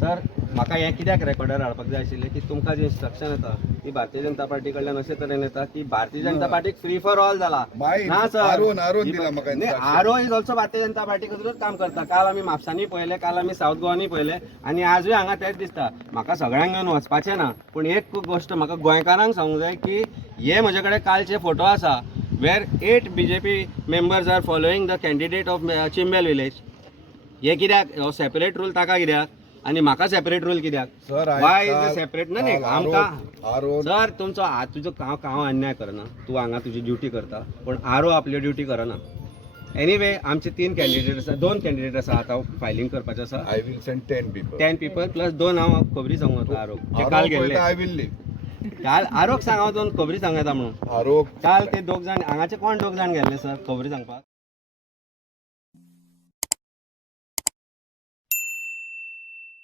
Sir म्हाका हें कित्याक रेकॉर्डार हाडपाक जाय आशिल्लें की तुमकां जी इंस्ट्रक्शन येता ती भारतीय जनता पार्टी कडल्यान अशे तरेन येता की भारतीय जनता पार्टीक फ्री फॉर ऑल जाला ना सर आरोन दिला म्हाका आरो is also Bharatiya Janata party खातीरूच काम करता. काल आमी म्हापसांनी पळयले, काल आमी सावथ गोवानी पळयले आनी आजूय हांगा तेच दिसता. म्हाका सगळ्यांक घेवन वचपाचें ना, पूण एक गोश्ट म्हाका गोंयकारांक सांगूंक जाय की हे म्हजे कडेन कालचे फोटो आसा वेर 8 BJP members are following the candidate of Chimbel village. हे कित्याक सेपरेट रूल ताका कित्याक आनी म्हाका सेपरेट रूल कित्याक? वाय इज द सेपरेट ना न्ही आमकां सर तुमचो तुजो हांव अन्याय करना, तूं हांगा तुजी ड्युटी करता पूण आरो आपली ड्युटी करना. एनीवे आमचे 3 कॅन्डिडेट आसा, 2 कॅन्डिडेट आसा आतां फायलिंग करपाचें आसा. I will send 10 people plus 2 हांव खबरी सांगूं येता आरोक जे काल गेल्ले. I will leave. काल आरोक सांग हांव 2 खबरी सांगू येता म्हणून. आरोप काल ते 2 जाण हांगाचे कोण 2 जाण गेल्ले सर खबरी सांगपाक?